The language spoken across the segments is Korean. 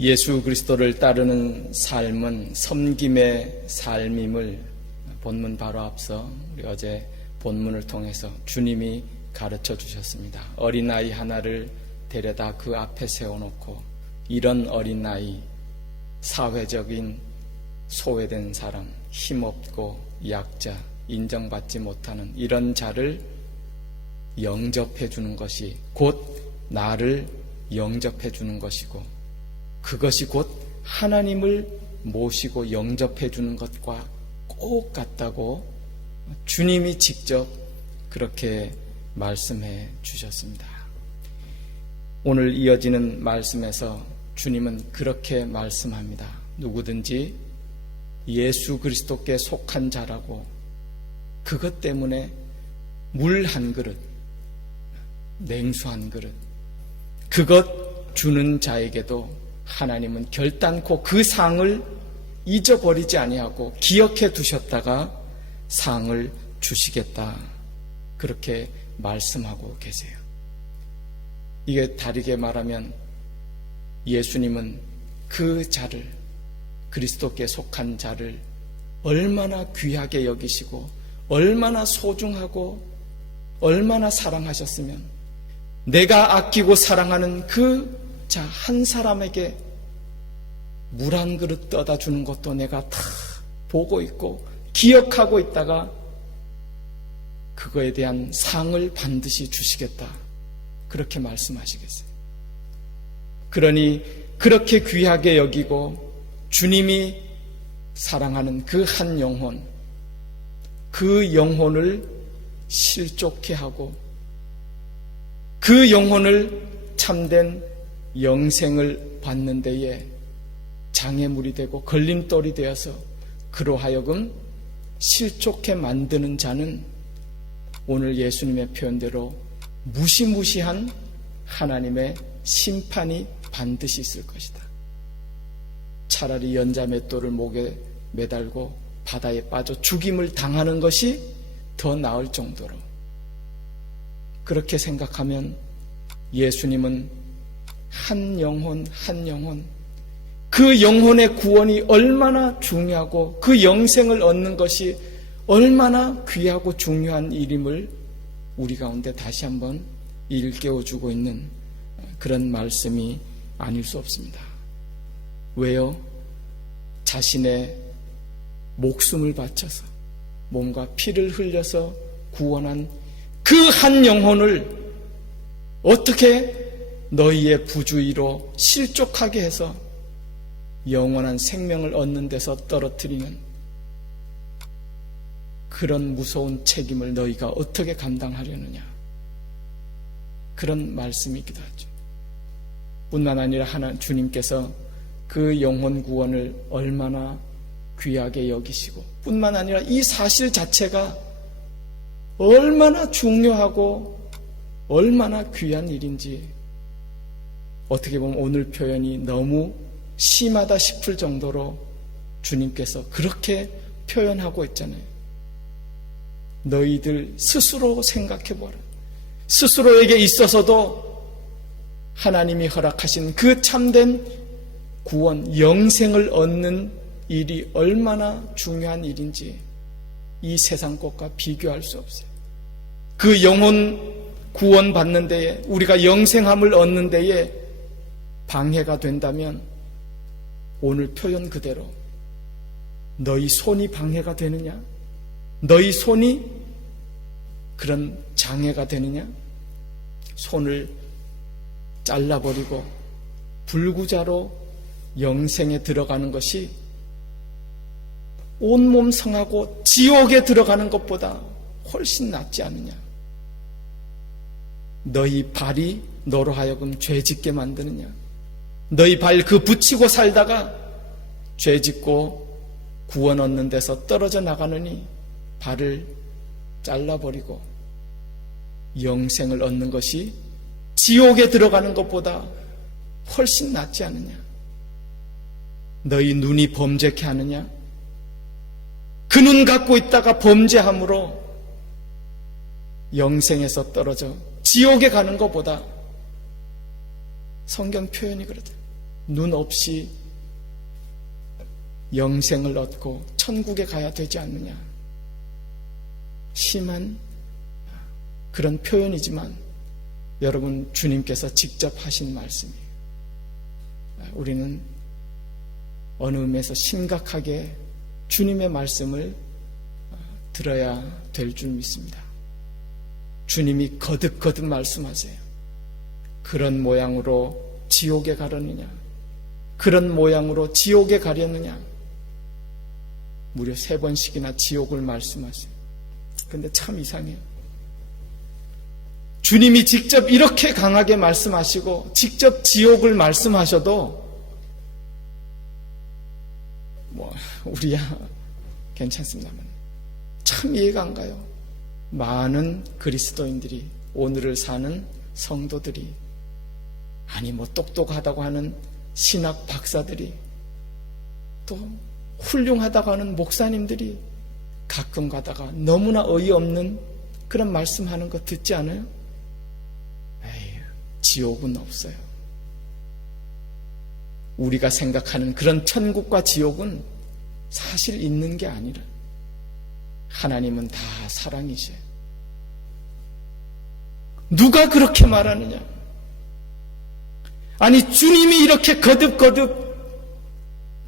예수 그리스도를 따르는 삶은 섬김의 삶임을 본문 바로 앞서 우리 어제 본문을 통해서 주님이 가르쳐 주셨습니다. 어린아이 하나를 데려다 그 앞에 세워놓고 이런 어린아이, 사회적인 소외된 사람, 힘없고 약자, 인정받지 못하는 이런 자를 영접해 주는 것이 곧 나를 영접해 주는 것이고, 그것이 곧 하나님을 모시고 영접해 주는 것과 꼭 같다고 주님이 직접 그렇게 말씀해 주셨습니다. 오늘 이어지는 말씀에서 주님은 그렇게 말씀합니다. 누구든지 예수 그리스도께 속한 자라고 그것 때문에 물 한 그릇, 냉수 한 그릇, 그것 주는 자에게도 하나님은 결단코 그 상을 잊어버리지 아니하고 기억해 두셨다가 상을 주시겠다, 그렇게 말씀하고 계세요. 이게 다르게 말하면 예수님은 그 자를, 그리스도께 속한 자를 얼마나 귀하게 여기시고 얼마나 소중하고 얼마나 사랑하셨으면 내가 아끼고 사랑하는 그 자 한 사람에게 물 한 그릇 떠다 주는 것도 내가 다 보고 있고 기억하고 있다가 그거에 대한 상을 반드시 주시겠다, 그렇게 말씀하시겠어요. 그러니 그렇게 귀하게 여기고 주님이 사랑하는 그 한 영혼, 그 영혼을 실족해 하고 그 영혼을 참된 영생을 받는 데에 장애물이 되고 걸림돌이 되어서 그로 하여금 실족해 만드는 자는 오늘 예수님의 표현대로 무시무시한 하나님의 심판이 반드시 있을 것이다. 차라리 연자맷돌을 목에 매달고 바다에 빠져 죽임을 당하는 것이 더 나을 정도로, 그렇게 생각하면 예수님은 한 영혼 한 영혼, 그 영혼의 구원이 얼마나 중요하고 그 영생을 얻는 것이 얼마나 귀하고 중요한 일임을 우리 가운데 다시 한번 일깨워주고 있는 그런 말씀이 아닐 수 없습니다. 왜요? 자신의 목숨을 바쳐서 몸과 피를 흘려서 구원한 그 한 영혼을 어떻게 너희의 부주의로 실족하게 해서 영원한 생명을 얻는 데서 떨어뜨리는 그런 무서운 책임을 너희가 어떻게 감당하려느냐, 그런 말씀이기도 하죠. 뿐만 아니라 주님께서 그 영혼 구원을 얼마나 귀하게 여기시고, 뿐만 아니라 이 사실 자체가 얼마나 중요하고 얼마나 귀한 일인지, 어떻게 보면 오늘 표현이 너무 심하다 싶을 정도로 주님께서 그렇게 표현하고 있잖아요. 너희들 스스로 생각해보라. 스스로에게 있어서도 하나님이 허락하신 그 참된 구원, 영생을 얻는 일이 얼마나 중요한 일인지 이 세상 것과 비교할 수 없어요. 그 영혼 구원 받는 데에, 우리가 영생함을 얻는 데에 방해가 된다면 오늘 표현 그대로 너희 손이 방해가 되느냐? 너희 손이 그런 장애가 되느냐? 손을 잘라버리고 불구자로 영생에 들어가는 것이 온몸 상하고 지옥에 들어가는 것보다 훨씬 낫지 않느냐? 너희 발이 너로 하여금 죄짓게 만드느냐? 너희 발 그 붙이고 살다가 죄짓고 구원 얻는 데서 떨어져 나가느니 발을 잘라버리고 영생을 얻는 것이 지옥에 들어가는 것보다 훨씬 낫지 않느냐? 너희 눈이 범죄케 하느냐? 그 눈 갖고 있다가 범죄함으로 영생에서 떨어져 지옥에 가는 것보다, 성경 표현이 그러죠. 눈 없이 영생을 얻고 천국에 가야 되지 않느냐. 심한 그런 표현이지만 여러분, 주님께서 직접 하신 말씀이에요. 우리는 어느 의미에서 심각하게 주님의 말씀을 들어야 될 줄 믿습니다. 주님이 거듭거듭 말씀하세요. 그런 모양으로 지옥에 가려느냐? 그런 모양으로 지옥에 가려느냐? 무려 3번씩이나 지옥을 말씀하세요. 근데 참 이상해요. 주님이 직접 이렇게 강하게 말씀하시고 직접 지옥을 말씀하셔도 우리야 괜찮습니다만 참 이해가 안 가요. 많은 그리스도인들이, 오늘을 사는 성도들이, 아니 똑똑하다고 하는 신학 박사들이, 또 훌륭하다고 하는 목사님들이 가끔 가다가 너무나 어이없는 그런 말씀하는 거 듣지 않아요? 에휴, 지옥은 없어요. 우리가 생각하는 그런 천국과 지옥은 사실 있는 게 아니라 하나님은 다 사랑이셔요. 누가 그렇게 말하느냐? 아니, 주님이 이렇게 거듭거듭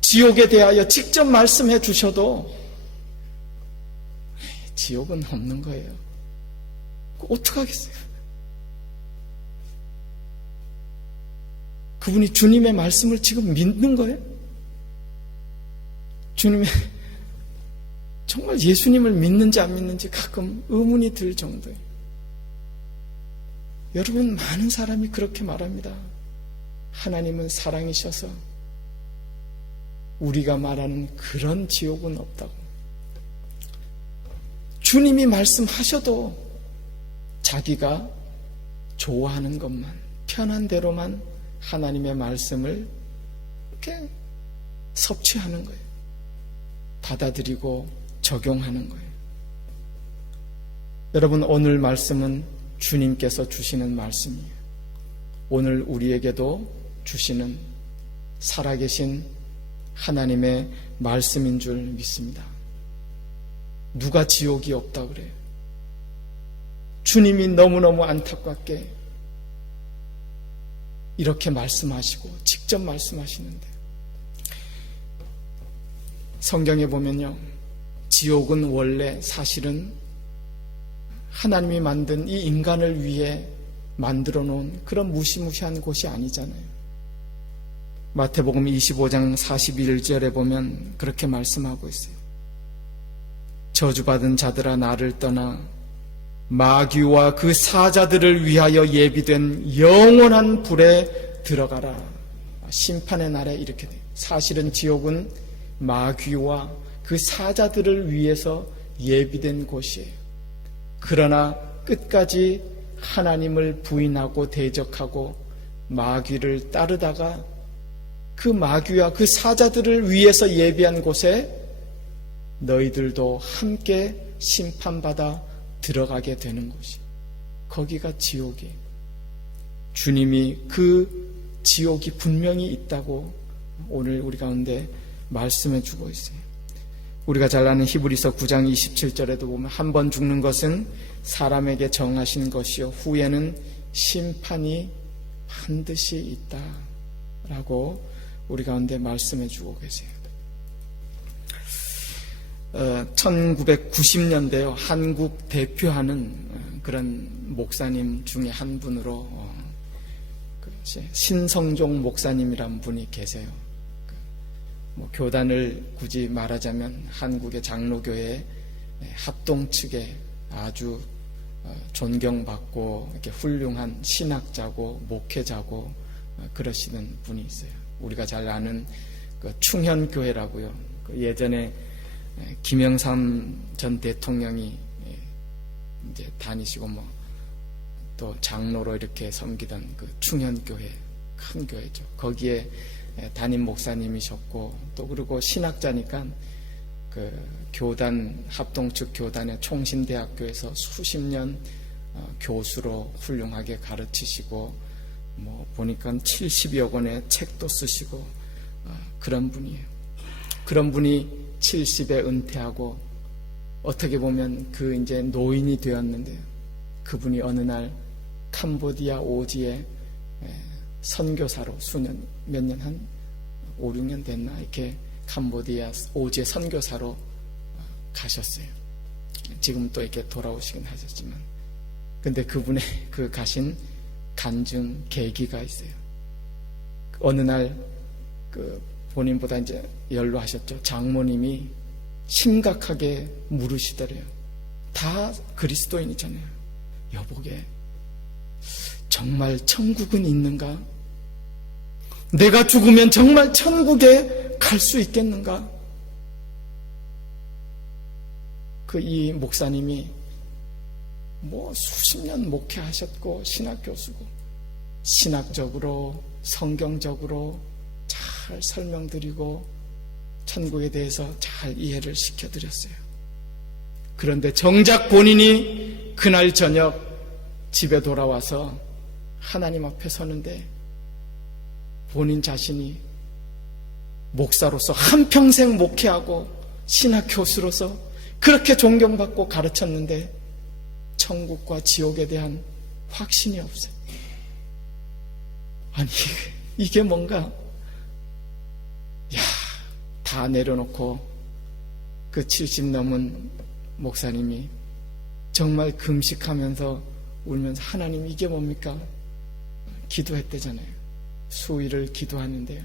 지옥에 대하여 직접 말씀해 주셔도 지옥은 없는 거예요. 어떡하겠어요? 그분이 주님의 말씀을 지금 믿는 거예요? 정말 예수님을 믿는지 안 믿는지 가끔 의문이 들 정도예요. 여러분, 많은 사람이 그렇게 말합니다. 하나님은 사랑이셔서 우리가 말하는 그런 지옥은 없다고. 주님이 말씀하셔도 자기가 좋아하는 것만, 편한 대로만 하나님의 말씀을 이렇게 섭취하는 거예요. 받아들이고 적용하는 거예요. 여러분, 오늘 말씀은 주님께서 주시는 말씀이에요. 오늘 우리에게도 주시는 살아계신 하나님의 말씀인 줄 믿습니다. 누가 지옥이 없다 그래요? 주님이 너무너무 안타깝게 이렇게 말씀하시고 직접 말씀하시는데, 성경에 보면요, 지옥은 원래 사실은 하나님이 만든 이 인간을 위해 만들어 놓은 그런 무시무시한 곳이 아니잖아요. 마태복음 25장 41절에 보면 그렇게 말씀하고 있어요. 저주받은 자들아, 나를 떠나 마귀와 그 사자들을 위하여 예비된 영원한 불에 들어가라. 심판의 날에 이렇게 돼요. 사실은 지옥은 마귀와 그 사자들을 위해서 예비된 곳이에요. 그러나 끝까지 하나님을 부인하고 대적하고 마귀를 따르다가 그 마귀와 그 사자들을 위해서 예비한 곳에 너희들도 함께 심판받아 들어가게 되는 곳이, 거기가 지옥이에요. 주님이 그 지옥이 분명히 있다고 오늘 우리 가운데 말씀해 주고 있어요. 우리가 잘 아는 히브리서 9장 27절에도 보면 한 번 죽는 것은 사람에게 정하신 것이요 후에는 심판이 반드시 있다라고 우리 가운데 말씀해 주고 계세요. 1990년대요 한국 대표하는 그런 목사님 중에 한 분으로 신성종 목사님이란 분이 계세요. 교단을 굳이 말하자면 한국의 장로교회 합동 측에 아주 존경받고 이렇게 훌륭한 신학자고 목회자고 그러시는 분이 있어요. 우리가 잘 아는 그 충현교회라고요. 예전에 김영삼 전 대통령이 이제 다니시고 또 장로로 이렇게 섬기던 그 충현교회, 큰 교회죠. 거기에 담임 목사님이셨고, 또 그리고 신학자니까 그 교단 합동측 교단의 총신대학교에서 수십 년 교수로 훌륭하게 가르치시고 보니까 70여 권의 책도 쓰시고 그런 분이에요. 그런 분이 70에 은퇴하고 어떻게 보면 이제 노인이 되었는데요. 그분이 어느 날 캄보디아 오지에 선교사로 몇 년, 한 5, 6년 됐나 이렇게 캄보디아 오지에 선교사로 가셨어요. 지금 또 이렇게 돌아오시긴 하셨지만, 근데 그분의 가신 간증 계기가 있어요. 어느 날 본인보다 이제 연로하셨죠. 장모님이 심각하게 물으시더래요. 다 그리스도인이잖아요. 여보게, 정말 천국은 있는가? 내가 죽으면 정말 천국에 갈 수 있겠는가? 이 목사님이 수십 년 목회하셨고 신학 교수고 신학적으로 성경적으로 잘 설명드리고 천국에 대해서 잘 이해를 시켜드렸어요. 그런데 정작 본인이 그날 저녁 집에 돌아와서 하나님 앞에 서는데 본인 자신이 목사로서 한평생 목회하고 신학 교수로서 그렇게 존경받고 가르쳤는데 천국과 지옥에 대한 확신이 없어요. 아니, 이게 뭔가, 다 내려놓고 70 넘은 목사님이 정말 금식하면서 울면서 하나님 이게 뭡니까? 기도했대잖아요. 수일을 기도하는데요.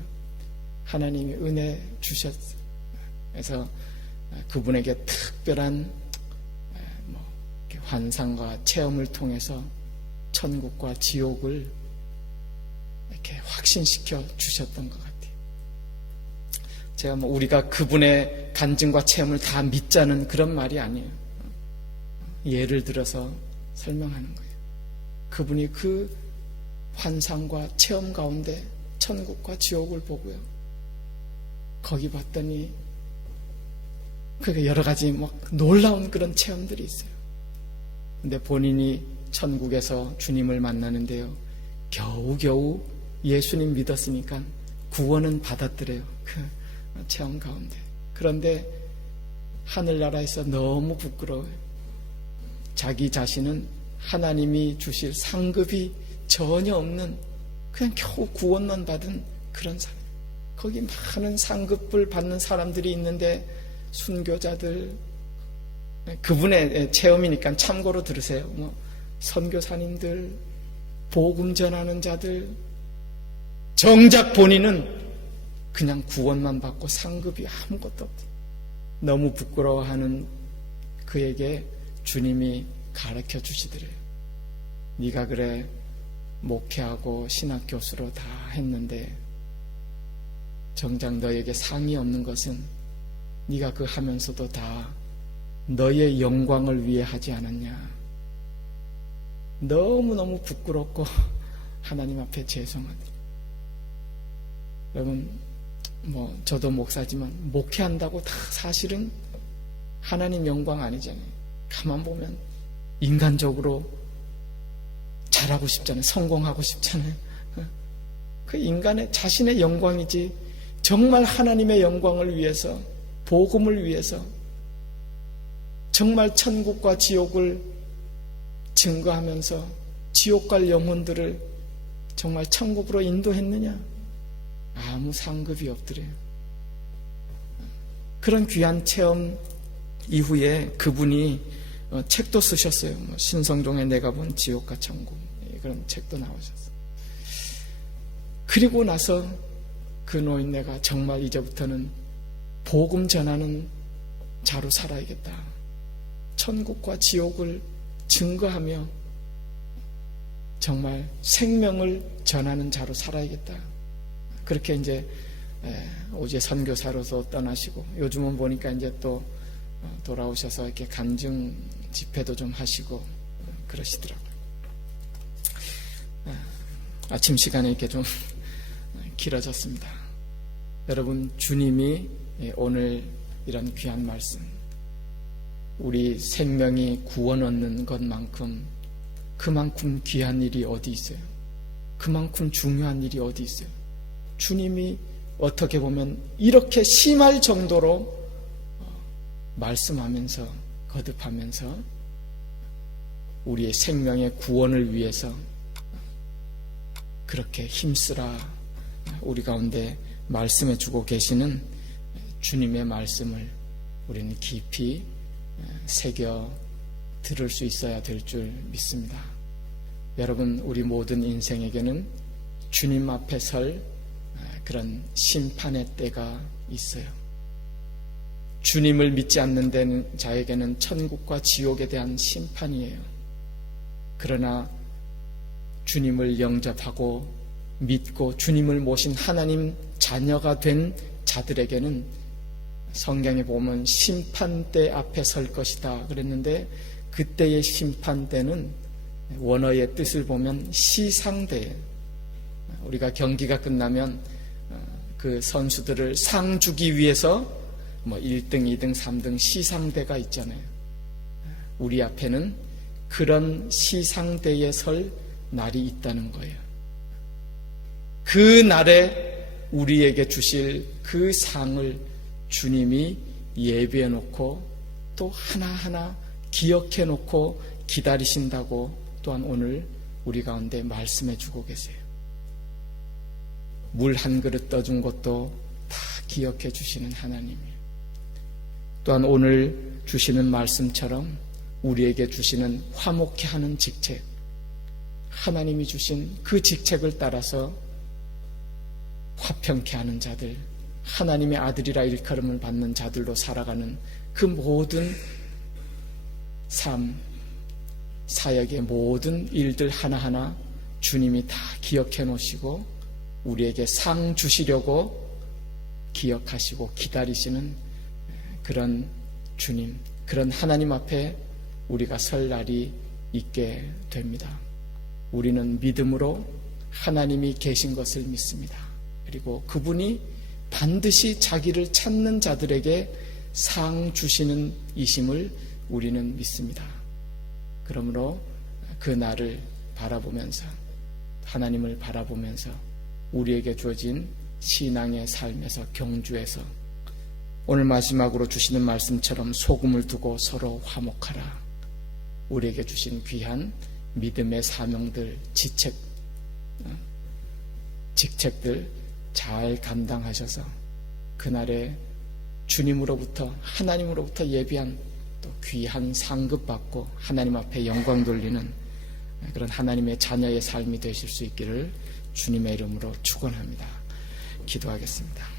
하나님이 은혜 주셨어요. 그래서 그분에게 특별한 환상과 체험을 통해서 천국과 지옥을 이렇게 확신시켜 주셨던 것 같아요. 제가 우리가 그분의 간증과 체험을 다 믿자는 그런 말이 아니에요. 예를 들어서 설명하는 거예요. 그분이 그 환상과 체험 가운데 천국과 지옥을 보고요. 거기 봤더니 그게 여러 가지 놀라운 그런 체험들이 있어요. 근데 본인이 천국에서 주님을 만나는데요. 겨우겨우 예수님 믿었으니까 구원은 받았더래요. 그 체험 가운데. 그런데 하늘나라에서 너무 부끄러워요. 자기 자신은 하나님이 주실 상급이 전혀 없는 그냥 겨우 구원만 받은 그런 사람. 거기 많은 상급을 받는 사람들이 있는데 순교자들, 그분의 체험이니까 참고로 들으세요. 선교사님들, 복음 전하는 자들, 정작 본인은 그냥 구원만 받고 상급이 아무것도 없대. 너무 부끄러워하는 그에게 주님이 가르쳐 주시더래요. 네가 그래 목회하고 신학교수로 다 했는데 정작 너에게 상이 없는 것은 네가 그 하면서도 다 너의 영광을 위해 하지 않았냐. 너무너무 부끄럽고 하나님 앞에 죄송하다. 여러분, 저도 목사지만 목회한다고 다 사실은 하나님 영광 아니잖아요. 가만 보면 인간적으로 잘하고 싶잖아요. 성공하고 싶잖아요. 그 인간의 자신의 영광이지 정말 하나님의 영광을 위해서, 복음을 위해서 정말 천국과 지옥을 증거하면서 지옥 갈 영혼들을 정말 천국으로 인도했느냐? 아무 상급이 없더래요. 그런 귀한 체험 이후에 그분이 책도 쓰셨어요. 신성종의 내가 본 지옥과 천국, 그런 책도 나오셨어요. 그리고 나서 그 노인네가 정말 이제부터는 복음 전하는 자로 살아야겠다. 천국과 지옥을 증거하며 정말 생명을 전하는 자로 살아야겠다. 그렇게 이제 오제 선교사로서 떠나시고, 요즘은 보니까 이제 또 돌아오셔서 이렇게 간증 집회도 좀 하시고 그러시더라고요. 아침 시간에 이렇게 좀 길어졌습니다. 여러분, 주님이 오늘 이런 귀한 말씀, 우리 생명이 구원 얻는 것만큼 그만큼 귀한 일이 어디 있어요? 그만큼 중요한 일이 어디 있어요? 주님이 어떻게 보면 이렇게 심할 정도로 말씀하면서 거듭하면서 우리의 생명의 구원을 위해서 그렇게 힘쓰라 우리 가운데 말씀해 주고 계시는 주님의 말씀을 우리는 깊이 새겨 들을 수 있어야 될 줄 믿습니다. 여러분, 우리 모든 인생에게는 주님 앞에 설 그런 심판의 때가 있어요. 주님을 믿지 않는 자에게는 천국과 지옥에 대한 심판이에요. 그러나 주님을 영접하고 믿고 주님을 모신 하나님 자녀가 된 자들에게는 성경에 보면 심판대 앞에 설 것이다 그랬는데, 그때의 심판대는 원어의 뜻을 보면 시상대, 우리가 경기가 끝나면 그 선수들을 상 주기 위해서 1등, 2등, 3등 시상대가 있잖아요. 우리 앞에는 그런 시상대에 설 날이 있다는 거예요. 그 날에 우리에게 주실 그 상을 주님이 예비해 놓고 또 하나하나 기억해 놓고 기다리신다고 또한 오늘 우리 가운데 말씀해 주고 계세요. 물 한 그릇 떠준 것도 다 기억해 주시는 하나님이에요. 또한 오늘 주시는 말씀처럼 우리에게 주시는 화목케 하는 직책, 하나님이 주신 그 직책을 따라서 화평케 하는 자들, 하나님의 아들이라 일컬음을 받는 자들로 살아가는 그 모든 삶, 사역의 모든 일들 하나하나 주님이 다 기억해 놓으시고 우리에게 상 주시려고 기억하시고 기다리시는 그런 주님, 그런 하나님 앞에 우리가 설 날이 있게 됩니다. 우리는 믿음으로 하나님이 계신 것을 믿습니다. 그리고 그분이 반드시 자기를 찾는 자들에게 상 주시는 이심을 우리는 믿습니다. 그러므로 그 날을 바라보면서, 하나님을 바라보면서 우리에게 주어진 신앙의 삶에서 경주해서 오늘 마지막으로 주시는 말씀처럼 소금을 두고 서로 화목하라. 우리에게 주신 귀한 믿음의 사명들, 직책들 잘 감당하셔서 그날에 주님으로부터, 하나님으로부터 예비한 또 귀한 상급 받고 하나님 앞에 영광 돌리는 그런 하나님의 자녀의 삶이 되실 수 있기를 주님의 이름으로 축원합니다. 기도하겠습니다.